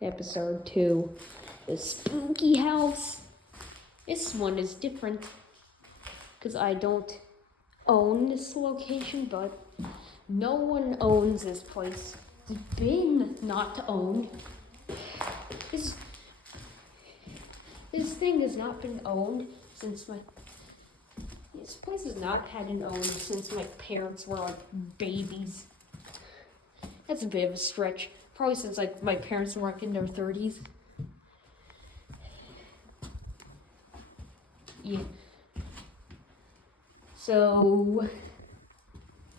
Episode 2, the spooky house. This one is different because I don't own this location, but no one owns this place. It's been not owned. This thing has not been owned since this place has not had an owner since my parents were like babies. That's a bit of a stretch. Probably since like my parents were like in their 30s. Yeah. So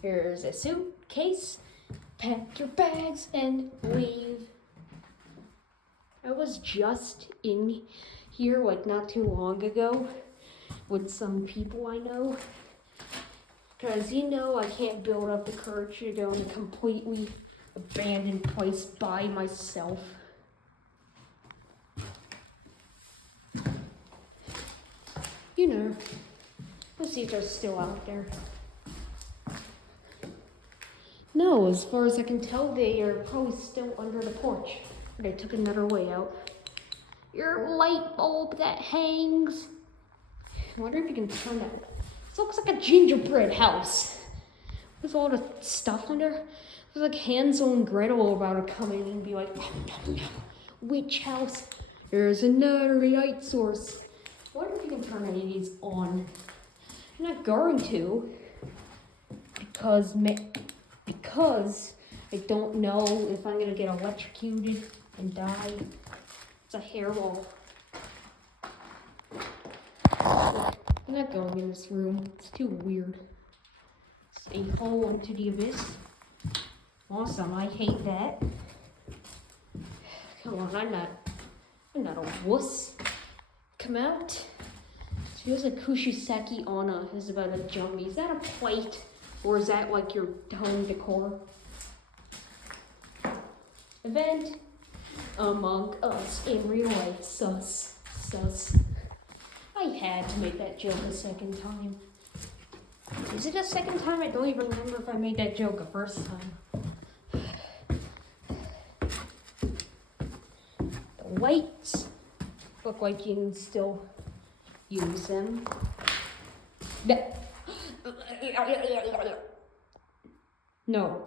here's a suitcase. Pack your bags and leave. I was just in here like not too long ago with some people I know. Because I can't build up the courage to go in a completely abandoned place by myself. Let's see if they're still out there. No, as far as I can tell, they are probably still under the porch. They took another way out. Your light bulb that hangs. I wonder if you can turn that. This looks like a gingerbread house. With all the stuff under. It was like Hansel and Gretel about to come in and be like, witch house. There's another light source. I wonder if you can turn any of these on. I'm not going to. Because I don't know if I'm going to get electrocuted and die. It's a hairball. I'm not going in this room. It's too weird. It's a hole into the abyss. Awesome, I hate that. Come on, I'm not a wuss. Come out. Feels like Kushiseki Onna is about to jump me. Is that a plate? Or is that like your home decor? Event Among Us in real life. Sus. I had to make that joke a second time. Is it a second time? I don't even remember if I made that joke a first time. The lights look like you can still use them. No.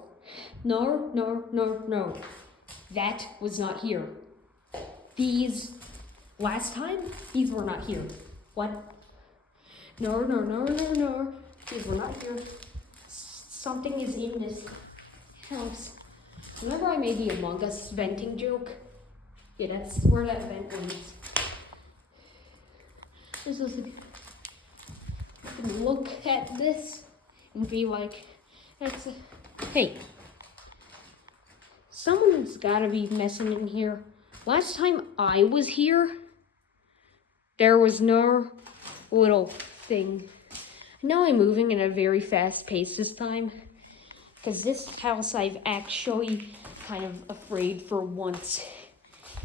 That was not here. These, last time, these were not here. What? No. These were not here. Something is in this house. Remember I made the Among Us venting joke? Yeah, that's where that vent went. This is look at this and be like, hey, someone's gotta be messing in here. Last time I was here, there was no little thing. Now I'm moving at a very fast pace this time, because this house I've actually kind of afraid for once.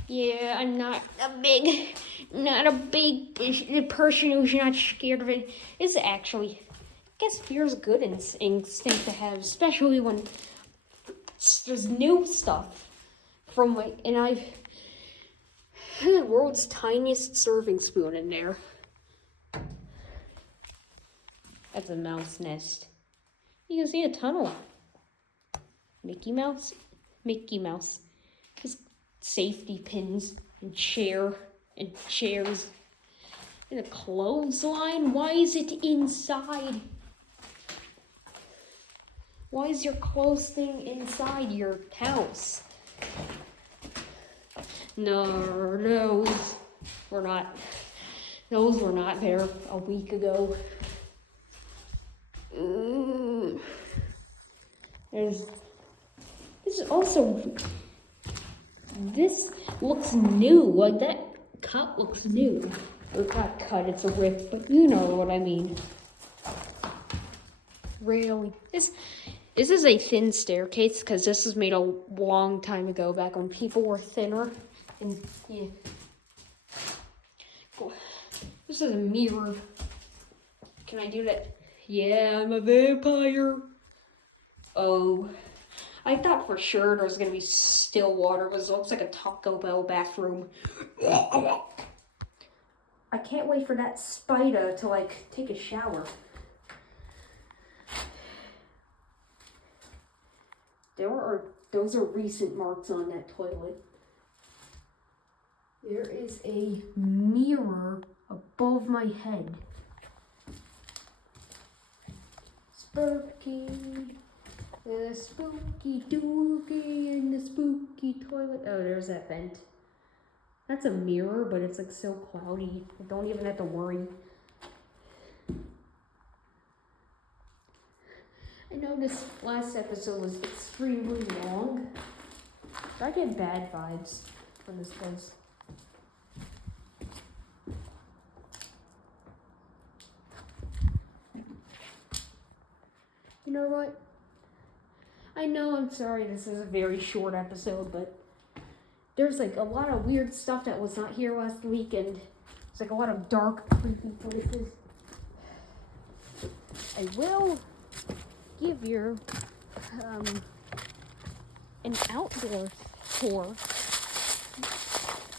Yeah, I'm not a big person who's not scared of it. It's actually, I guess fear's a good instinct to have, especially when there's new stuff from I've the world's tiniest serving spoon in there. That's a mouse nest. You can see a tunnel. Mickey Mouse. Just safety pins and chairs and a clothesline. Why is it inside? Why is your clothes thing inside your house? No, those were not there a week ago. This looks new. Like that cut looks new. Or not cut, it's a rip, but you know what I mean. Really, this is a thin staircase because this was made a long time ago, back when people were thinner. And yeah, this is a mirror. Can I do that? Yeah, I'm a vampire. Oh, I thought for sure there was gonna be still water, because it looks like a Taco Bell bathroom. I can't wait for that spider to like take a shower. Those are recent marks on that toilet. There is a mirror above my head. Spooky. The spooky dookie in the spooky toilet. Oh, there's that vent. That's a mirror, but it's like so cloudy. I don't even have to worry. I know this last episode was extremely long, but I get bad vibes from this place. You know what? I know I'm sorry this is a very short episode, but there's like a lot of weird stuff that was not here last week, and it's like a lot of dark, creepy places. I will give you an outdoor tour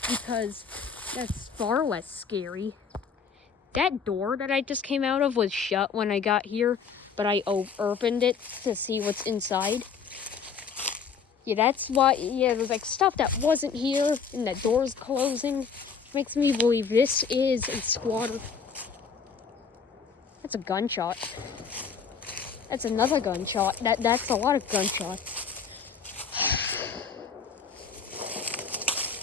because that's far less scary. That door that I just came out of was shut when I got here, but I opened it to see what's inside. Yeah, that's why, yeah, there's like stuff that wasn't here and that door's closing. Makes me believe this is a squatter. That's a gunshot. That's another gunshot. That's a lot of gunshots.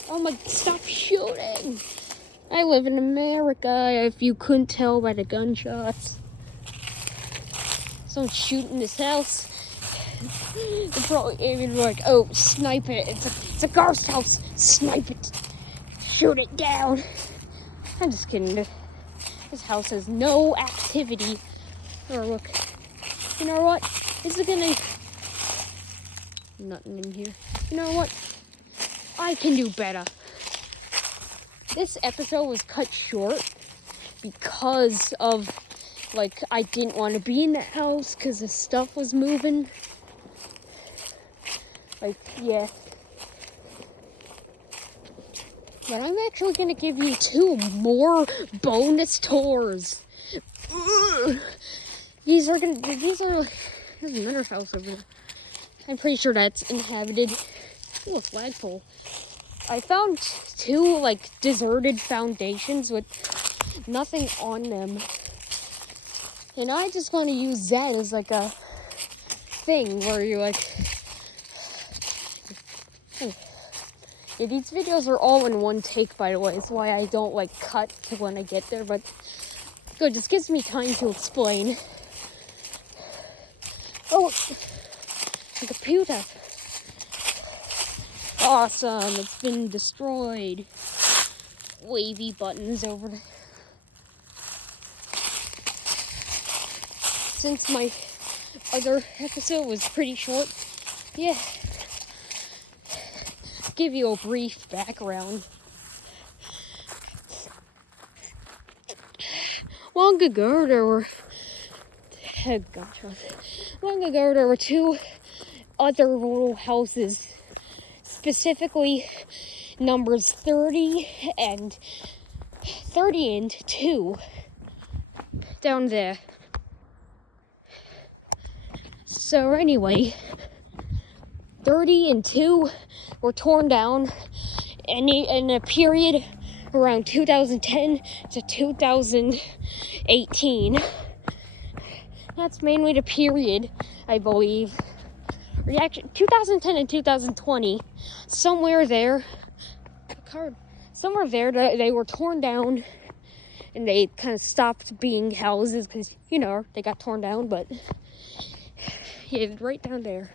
Oh my, stop shooting. I live in America, if you couldn't tell by the gunshots. Someone's shooting this house. They're probably aiming like, oh, snipe it. It's a ghost house. Snipe it. Shoot it down. I'm just kidding. This house has no activity. Oh, look. You know what? Is it gonna... Nothing in here. You know what? I can do better. This episode was cut short because of, like, I didn't want to be in the house because the stuff was moving. Like, yeah. But I'm actually going to give you 2 more bonus tours. There's another house over there. I'm pretty sure that's inhabited. Ooh, a flagpole. I found 2, like, deserted foundations with nothing on them. And I just want to use that as, like, a thing where you're, like... Yeah, these videos are all in one take, by the way. That's why I don't, like, cut to when I get there, but... Good, this gives me time to explain. Oh! The computer! Awesome, it's been destroyed. Wavy buttons over there. Since my other episode was pretty short, yeah. Give you a brief background. Long ago there were 2 other little houses. Specifically, numbers 30 and 2 down there. So anyway, 30 and 2 were torn down in a period around 2010 to 2018. That's mainly the period, I believe. Reaction 2010 and 2020, somewhere there they were torn down and they kind of stopped being houses because, you know, they got torn down, but yeah, right down there.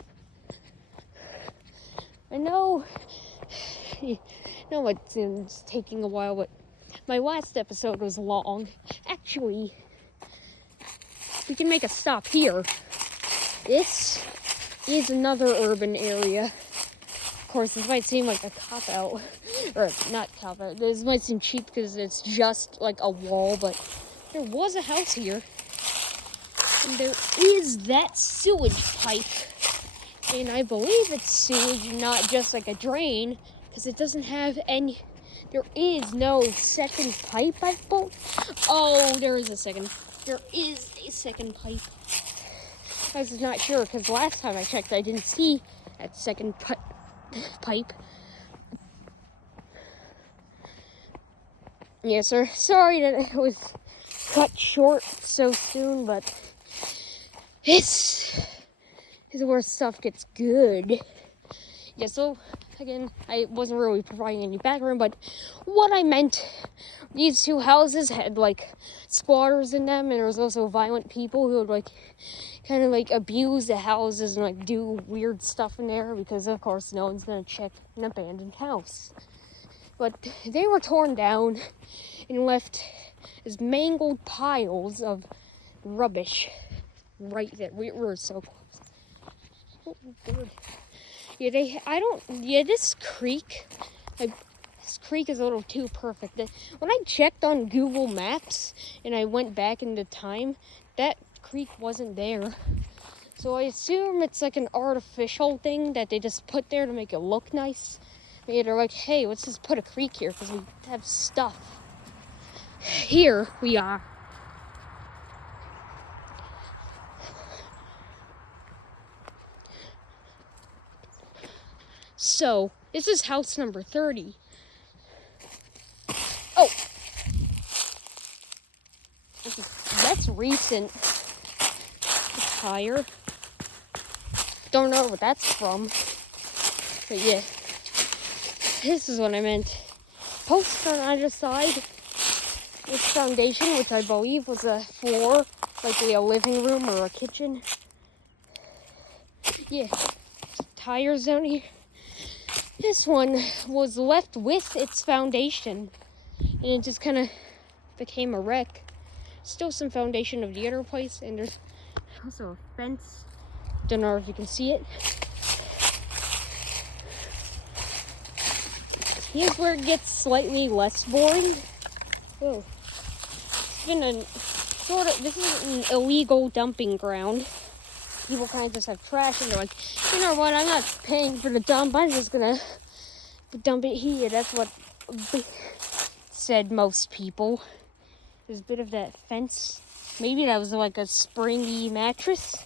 I know it's taking a while, but my last episode was long. Actually, we can make a stop here. This is another urban area. Of course, this might seem like a cop-out. Or, not cop-out. This might seem cheap because it's just like a wall, but there was a house here. And there is that sewage pipe And I believe it's sewage, not just like a drain, because it doesn't have any, there is no second pipe, I thought. Oh, there is a second pipe. I was not sure, because last time I checked, I didn't see that second pipe. Yeah, sir. Sorry that it was cut short so soon, but this is where stuff gets good. Yeah, so again, I wasn't really providing any background, but what I meant, these two houses had like squatters in them, and there was also violent people who would like kind of like abuse the houses and like do weird stuff in there, because of course no one's gonna check an abandoned house. But they were torn down and left as mangled piles of rubbish right there. We were so close. Oh, bird. Yeah, this creek is a little too perfect. When I checked on Google Maps and I went back into time, that creek wasn't there. So I assume it's like an artificial thing that they just put there to make it look nice. Maybe they're like, hey, let's just put a creek here because we have stuff. Here we are. So, this is house number 30. Oh! That's recent. The tire. Don't know what that's from. But yeah. This is what I meant. Posts on either side. This foundation, which I believe was a floor, likely a living room or a kitchen. Yeah. Tires down here. This one was left with its foundation, and it just kind of became a wreck. Still some foundation of the other place, and there's also a fence. Don't know if you can see it. Here's where it gets slightly less boring. Oh, it's been this is an illegal dumping ground. People kind of just have trash and they're like, you know what, I'm not paying for the dump, I'm just gonna dump it here. That's what said most people. There's a bit of that fence. Maybe that was like a springy mattress.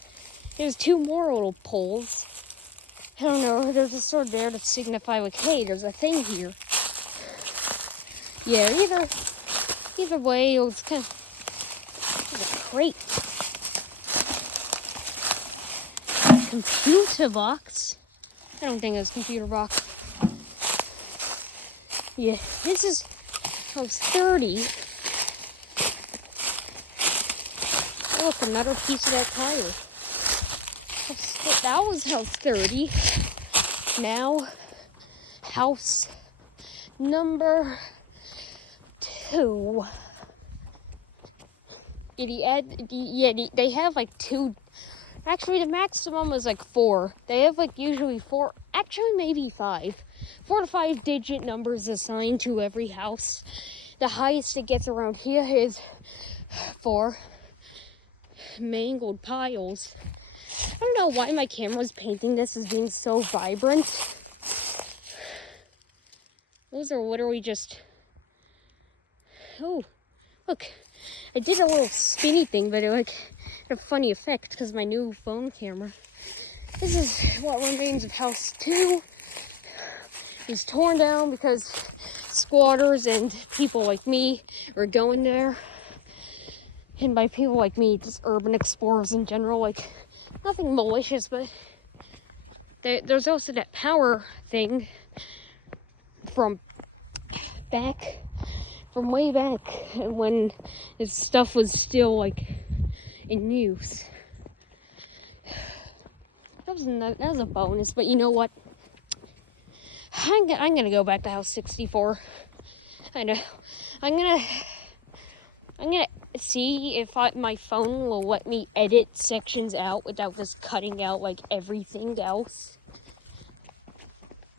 There's two more little poles. I don't know, they're just sort of there to signify like, hey, there's a thing here. Yeah, either way, it's kind of a crate. Computer box. I don't think it's computer box. Yeah, this is house 30. Look, another piece of that tire. That was house 30. Now, house number 2. They have like 2. Actually, the maximum is like 4. They have like usually 4, actually maybe 5. 4 to 5 digit numbers assigned to every house. The highest it gets around here is 4. Mangled piles. I don't know why my camera's painting this as being so vibrant. Those are literally just... Oh, look. I did a little spinny thing, but it had a funny effect because my new phone camera. This is what remains of house 2. It was torn down because squatters and people like me were going there. And by people like me, just urban explorers in general, like nothing malicious, but there's also that power thing from way back when this stuff was still like in use. That was a bonus, but you know what? I'm gonna go back to house 64. I know. I'm gonna see if my phone will let me edit sections out without just cutting out like everything else.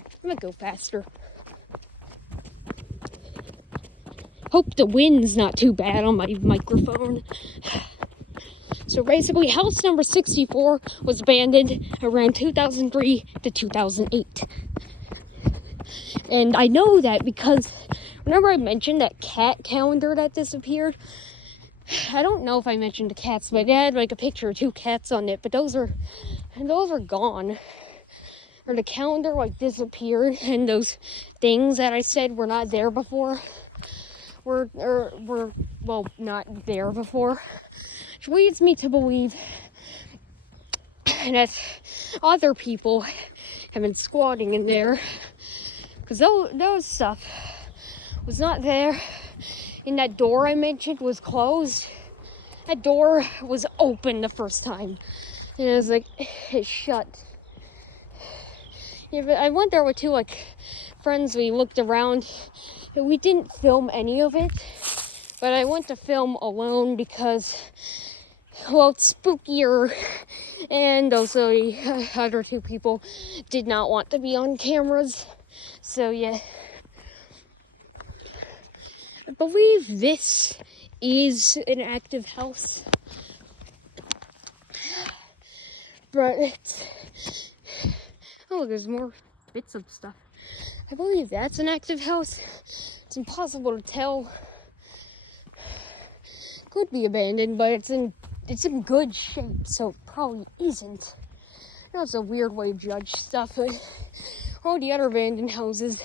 I'm gonna go faster. Hope the wind's not too bad on my microphone. So basically, house number 64 was abandoned around 2003 to 2008. And I know that because whenever I mentioned that cat calendar that disappeared, I don't know if I mentioned the cats, but it had like a picture of 2 cats on it, but those are gone. Or the calendar like disappeared, and those things that I said were not there before were well, not there before. Which leads me to believe that other people have been squatting in there, because those stuff was not there. And that door I mentioned was closed. That door was open the first time, and it was like, it's shut. Yeah, but I went there with 2 like friends. We looked around. We didn't film any of it, but I went to film alone because, well, it's spookier, and also the other 2 people did not want to be on cameras. So yeah, I believe this is an active house, but it's, oh, there's more bits of stuff. I believe that's an active house. It's impossible to tell. Could be abandoned, but it's in good shape, so it probably isn't. You know, it's a weird way to judge stuff, but all the other abandoned houses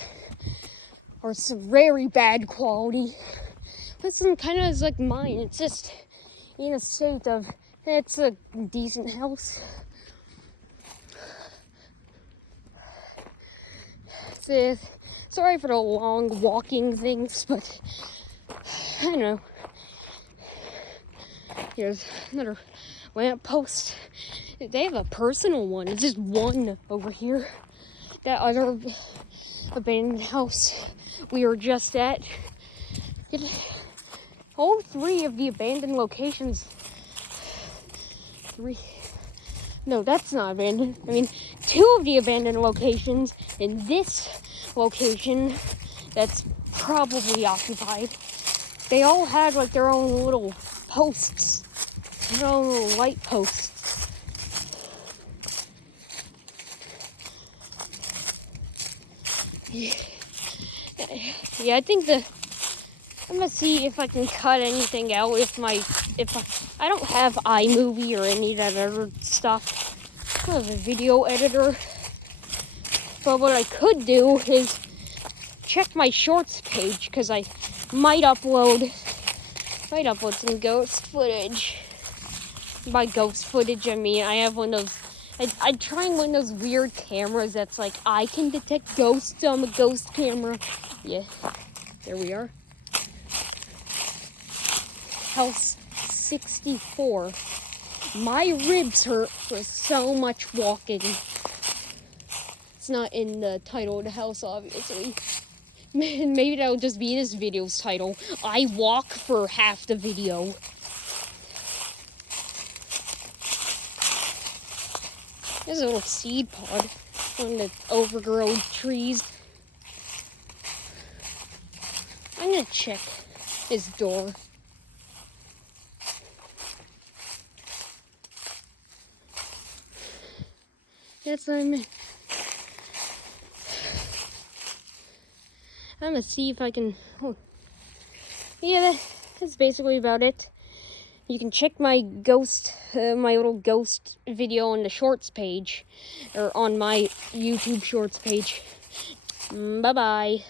are some very bad quality. This one kind of is like mine. It's just in a state of, it's a decent house. Sorry for the long walking things, but I don't know. Here's another lamp post. They have a personal one. It's just one over here. That other abandoned house we were just at. All 3 of the abandoned locations. 3. No, that's not abandoned. I mean, 2 of the abandoned locations in this location that's probably occupied. They all had like their own little posts, their own little light posts. Yeah, I think I'm gonna see if I can cut anything out. I don't have iMovie or any of that other stuff. I have a video editor. But what I could do is check my shorts page, because I might upload some ghost footage. By ghost footage, I mean I have one of those. I'm trying one of those weird cameras that's like, I can detect ghosts on the ghost camera. Yeah, there we are. House 64. My ribs hurt for so much walking. It's not in the title of the house, obviously. Maybe that'll just be this video's title. I walk for half the video. There's a little seed pod on the overgrown trees. I'm gonna check his door. That's what I meant. I'm gonna see if I can. Oh. Yeah, that's basically about it. You can check my my little ghost video on the shorts page, or on my YouTube shorts page. Bye bye.